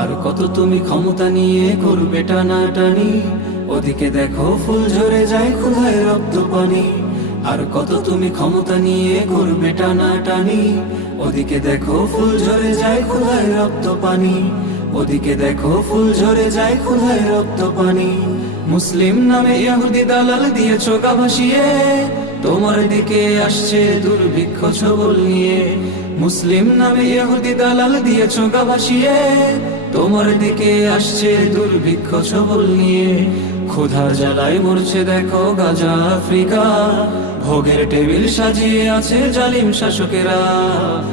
আর কত তুমি ক্ষমতা নিয়ে করবে টানাটানি, ওদিকে দেখো ফুল ঝরে যায় ক্ষুধায় রক্ত পানি। আর কত তুমি ক্ষমতা নিয়ে করবে টানাটানি, ওদিকে দেখো ফুল ঝরে যায় ক্ষুধায় রক্ত পানি। ওদিকে দেখো ফুল ঝরে যায় ক্ষুধায় রক্ত পানি। মুসলিম নামে ইহুদি দালাল দিয়েছো গা ভাসিয়ে, তোমার দিকে আসছে দুর্ভিক্ষ ছবল নিয়ে। মুসলিম নামে ইহুদি দালাল দিয়েছো গা ভাসিয়ে, তোমার দিকে আসছে দুর্ভিক্ষ ছবল নিয়ে। ক্ষুধার জ্বালায় মরছে দেখো গাজা আফ্রিকা, ভোগের টেবিল সাজিয়ে আছে জালিম শাসকেরা।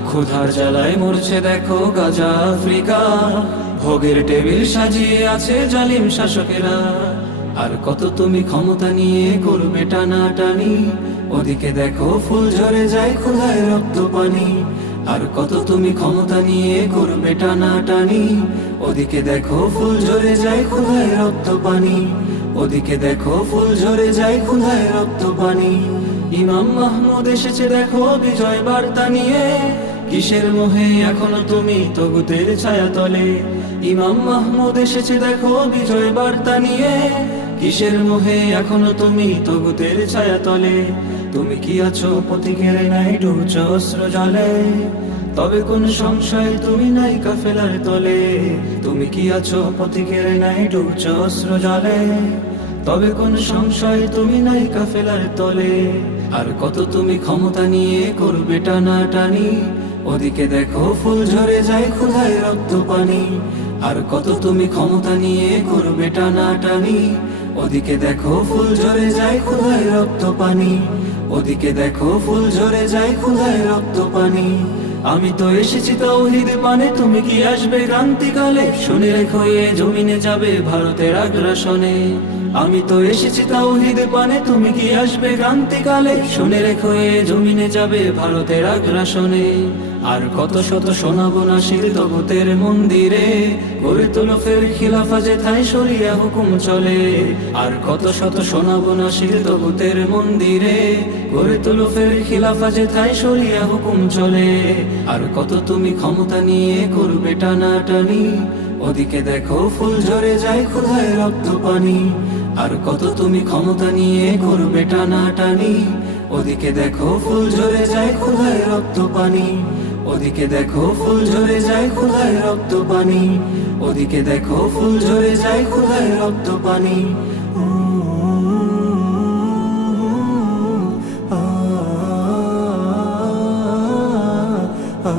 ক্ষুধার জ্বালায় মরছে দেখো গাজা আফ্রিকা, ভোগের টেবিল সাজিয়ে আছে জালিম শাসকেরা। আর কত তুমি ক্ষমতা নিয়ে করবে টানাটানি, ওদিকে দেখো ফুল ঝরে যায় ক্ষুধায় রক্ত পানি। আর কত তুমি ক্ষমতা নিয়ে করবে টানাটানি, ওদিকে দেখো ফুল ঝরে যায় ক্ষুধায় রক্ত পানি। ওদিকে দেখো ফুল ঝরে যায় ক্ষুধায় রক্ত পানি। ইমাম মাহমুদ এসেছে দেখো বিজয় বার্তা নিয়ে, কিসের মোহে এখনো তুমি তগুতের ছায়া তলে। ইমাম মাহমুদ এসেছে দেখো বিজয় বার্তা নিয়ে, কিসের মোহে এখনো তুমি তগুতের ছায়া তলে। তুমি কি আছো পথিকের নাই ডুবছ অস্ত্র জলে, তবে কোন সংশয় তুমি নাই কাফেলার তলে। তুমি কি আছো পথিকের নাই ডুবছ অস্ত্র জলে, তবে কোন সংশয় তুমি নাই কাফেলার তলে। আর কত তুমি ক্ষমতা নিয়ে করবে টানাটানি, ওদিকে দেখো ফুল ঝরে যায় ক্ষুধায় রক্ত পানি। আর কত তুমি ক্ষমতা নিয়ে করবে টানাটানি, ওদিকে দেখো ফুল ঝরে যায় ক্ষুধায় রক্ত পানি। ওদিকে দেখো ফুল ঝরে যায় ক্ষুধায় রক্ত পানি। আমি তো এসেছি তাওহীদ পানে, তুমি কি আসবে ক্রান্তিকালে? শুনে রেখো এ জমিনে যাবে ভারতের আগ্রাসনে। আমি তো এসেছি তাওহীদ পানে, তুমি কি আসবে ক্রান্তিকালে? শুনে রেখো এ জমিনে যাবে ভারতের আগ্রাসনে। আর কত শত শোনাবো নাসির তগুতের মন্দিরে, গড়ে তোলো ফের খিলাফা যেথায় শরিয়া হুকুম চলে। আর কত শত শোনাবো নাসির তগুতের মন্দিরে, গড়ে তোলো ফের খিলাফা যেথায় শরিয়া হুকুম চলে। আর কত তুমি ক্ষমতা নিয়ে করবে টানাটানি, ওদিকে দেখো ফুল ঝরে যায় ক্ষুধায় রক্ত পানি। আর কত তুমি ক্ষমতা নিয়ে করবে টানাটানি, ওদিকে দেখো ফুল ঝরে যায় ক্ষুধায় রক্ত পানি। ওদিকে দেখো ফুল ঝরে যায় ক্ষুধায় রক্ত পানি। ওদিকে দেখো ফুল ঝরে যায় ক্ষুধায় রক্ত পানি। আ